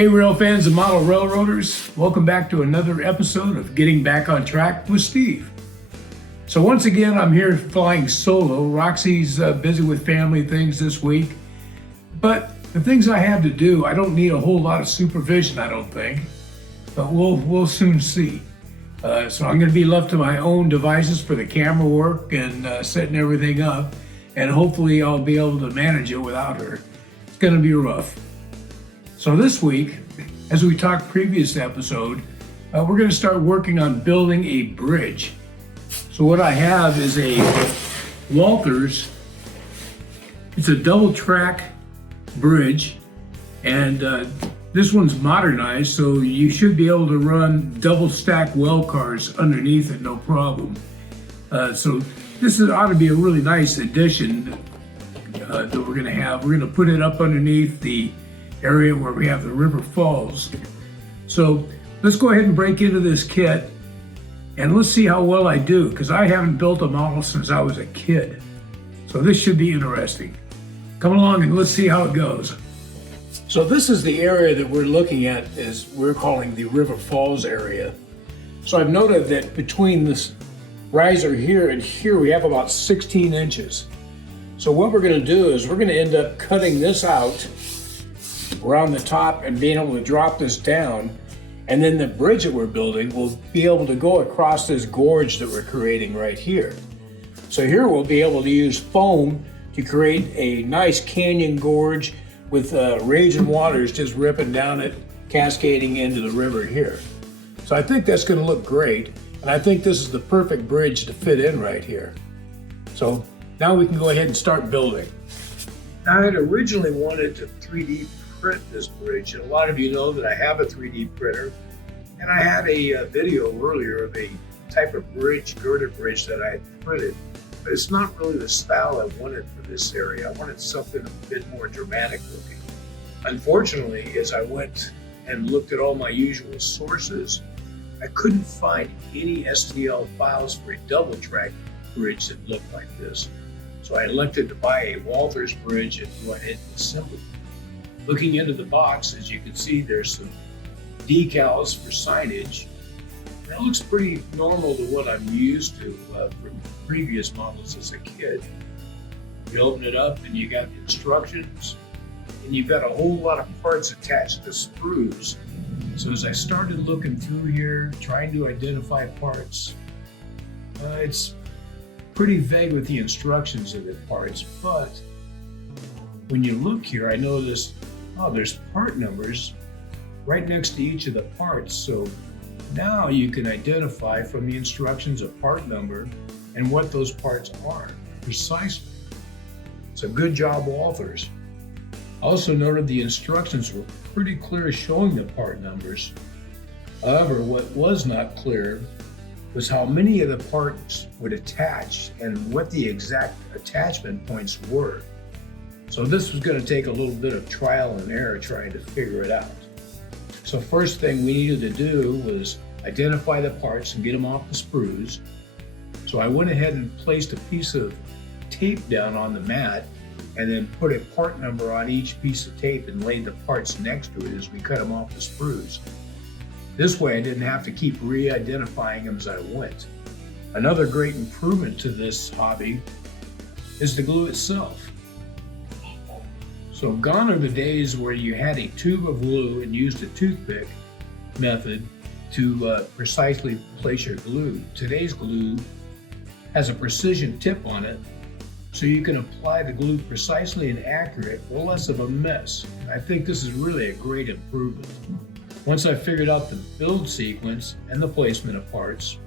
Hey, rail fans and model railroaders, welcome back to another episode of Getting Back on Track with Steve. So once again, I'm here flying solo. Roxy's busy with family things this week, but the things I have to do, I don't need a whole lot of supervision, I don't think, but we'll soon see. So I'm going to be left to my own devices for the camera work and setting everything up, and hopefully I'll be able to manage it without her. It's going to be rough. So this week, as we talked previous episode, we're going to start working on building a bridge. So what I have is a Walthers. It's a double track bridge, and this one's modernized, so you should be able to run double stack well cars underneath it, no problem. So this ought to be a really nice addition that we're going to have. We're going to put it up underneath the area where we have the river falls. So let's go ahead and break into this kit and let's see how well I do, because I haven't built a model since I was a kid. So this should be interesting. Come along and let's see how it goes. So this is the area that we're looking at, as we're calling the River Falls area. So I've noted that between this riser here and here, we have about 16 inches. So what we're going to do is we're going to end up cutting this out around the top and being able to drop this down, and then the bridge that we're building will be able to go across this gorge that we're creating right here. So here we'll be able to use foam to create a nice canyon gorge with raging waters just ripping down it, cascading into the river here. So I think that's going to look great, and I think this is the perfect bridge to fit in right here. So now we can go ahead and start building. I had originally wanted to 3D print this bridge, and a lot of you know that I have a 3D printer, and I had a video earlier of a type of bridge, girder bridge, that I had printed, but it's not really the style I wanted for this area. I wanted something a bit more dramatic looking. Unfortunately, as I went and looked at all my usual sources, I couldn't find any STL files for a double track bridge that looked like this. So I elected to buy a Walthers bridge and go ahead and assemble it. Looking into the box, as you can see, there's some decals for signage. That looks pretty normal to what I'm used to from previous models as a kid. You open it up and you got the instructions, and you've got a whole lot of parts attached to sprues. So as I started looking through here, trying to identify parts, it's pretty vague with the instructions of the parts, but when you look here, I noticed, there's part numbers right next to each of the parts. So now you can identify from the instructions a part number and what those parts are precisely. It's a good job, Walthers. Also noted the instructions were pretty clear showing the part numbers. However, what was not clear was how many of the parts would attach and what the exact attachment points were. So this was going to take a little bit of trial and error trying to figure it out. So first thing we needed to do was identify the parts and get them off the sprues. So I went ahead and placed a piece of tape down on the mat and then put a part number on each piece of tape and laid the parts next to it as we cut them off the sprues. This way I didn't have to keep re-identifying them as I went. Another great improvement to this hobby is the glue itself. So gone are the days where you had a tube of glue and used a toothpick method to precisely place your glue. Today's glue has a precision tip on it, so you can apply the glue precisely and accurate with less of a mess. I think this is really a great improvement. Once I figured out the build sequence and the placement of parts,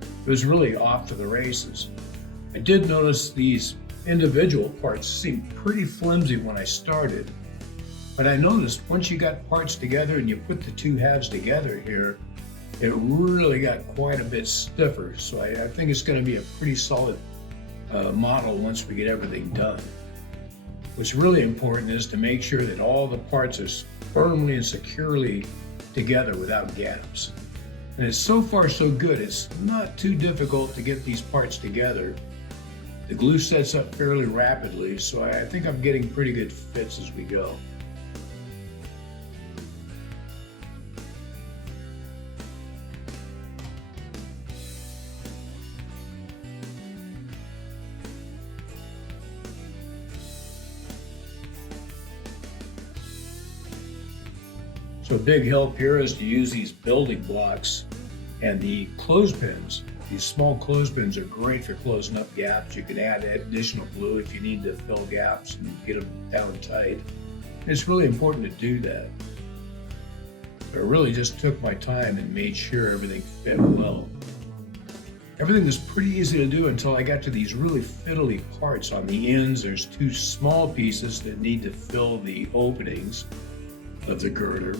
it was really off to the races. I did notice these individual parts seemed pretty flimsy when I started, but I noticed once you got parts together and you put the two halves together here, it really got quite a bit stiffer. So I think it's going to be a pretty solid model once we get everything done. What's really important is to make sure that all the parts are firmly and securely together without gaps. And it's so far so good. It's not too difficult to get these parts together. The glue sets up fairly rapidly, so I think I'm getting pretty good fits as we go. So a big help here is to use these building blocks and the clothespins. These small clothespins are great for closing up gaps. You can add additional glue if you need to fill gaps and get them down tight. It's really important to do that. I really just took my time and made sure everything fit well. Everything was pretty easy to do until I got to these really fiddly parts. On the ends, there's two small pieces that need to fill the openings of the girder.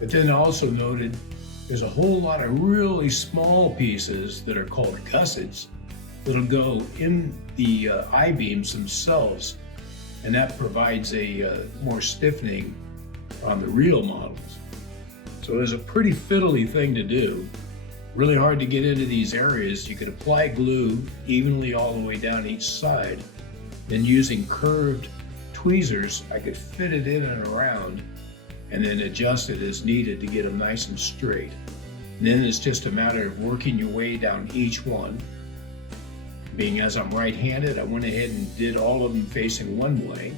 But then I also noted there's a whole lot of really small pieces that are called gussets that'll go in the I-beams themselves, and that provides a more stiffening on the real models. So it was a pretty fiddly thing to do. Really hard to get into these areas. You could apply glue evenly all the way down each side. Then using curved tweezers, I could fit it in and around and then adjust it as needed to get them nice and straight. And then it's just a matter of working your way down each one. Being as I'm right-handed, I went ahead and did all of them facing one way,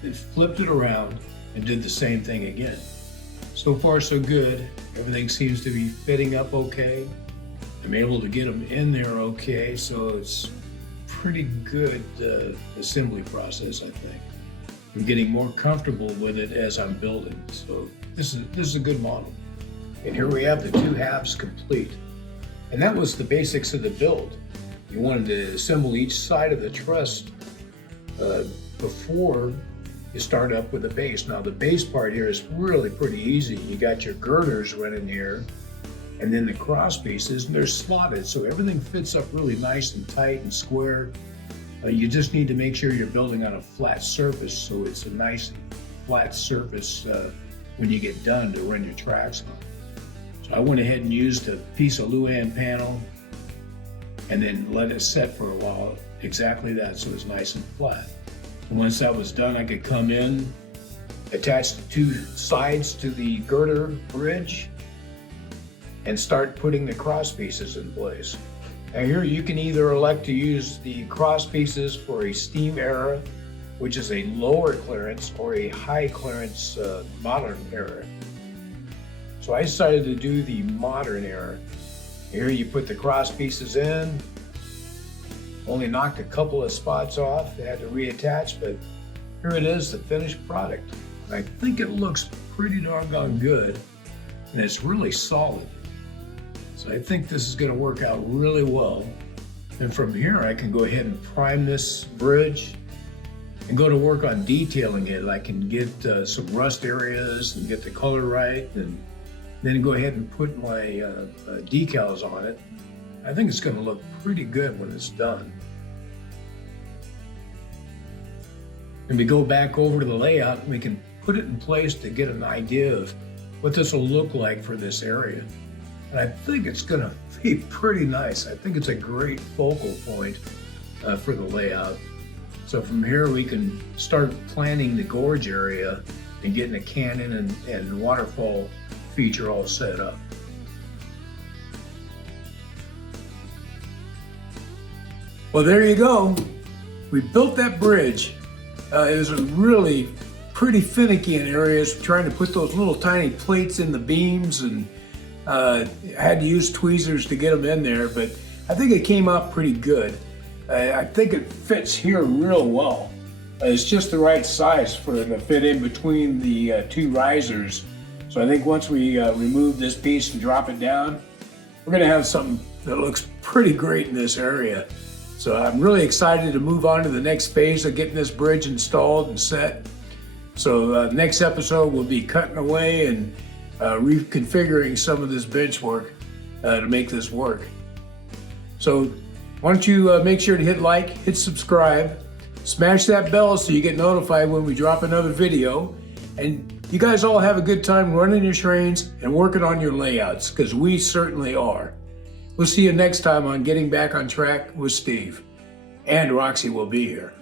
then flipped it around and did the same thing again. So far so good. Everything seems to be fitting up okay. I'm able to get them in there okay, so it's pretty good assembly process, I think. I'm getting more comfortable with it as I'm building, so this is a good model. And here we have the two halves complete. And that was the basics of the build. You wanted to assemble each side of the truss before you start up with the base. Now the base part here is really pretty easy. You got your girders running here, and then the cross pieces, and they're slotted, so everything fits up really nice and tight and square. You just need to make sure you're building on a flat surface, so it's a nice flat surface when you get done to run your tracks on. So I went ahead and used a piece of Luan panel and then let it set for a while, exactly that, so it's nice and flat. And once that was done, I could come in, attach the two sides to the girder bridge, and start putting the cross pieces in place. Now here you can either elect to use the cross pieces for a steam era, which is a lower clearance, or a high clearance modern era. So I decided to do the modern era. Here you put the cross pieces in, only knocked a couple of spots off, had to reattach, but here it is, the finished product. I think it looks pretty doggone good, and it's really solid. So I think this is going to work out really well. And from here, I can go ahead and prime this bridge and go to work on detailing it. I can get some rust areas and get the color right, and then go ahead and put my decals on it. I think it's going to look pretty good when it's done. And we go back over to the layout, and we can put it in place to get an idea of what this will look like for this area. And I think it's going to be pretty nice. I think it's a great focal point for the layout. So from here we can start planning the gorge area and getting a canyon and waterfall feature all set up. Well, there you go. We built that bridge. It was really pretty finicky in areas, trying to put those little tiny plates in the beams, and had to use tweezers to get them in there, but I think it came out pretty good. I think it fits here real well. It's just the right size for it to fit in between the two risers. So I think once we remove this piece and drop it down, we're gonna have something that looks pretty great in this area. So I'm really excited to move on to the next phase of getting this bridge installed and set. So next episode we'll be cutting away and reconfiguring some of this bench work to make this work. So why don't you make sure to hit like, hit subscribe, smash that bell so you get notified when we drop another video. And you guys all have a good time running your trains and working on your layouts, because we certainly are. We'll see you next time on Getting Back on Track with Steve. And Roxy will be here.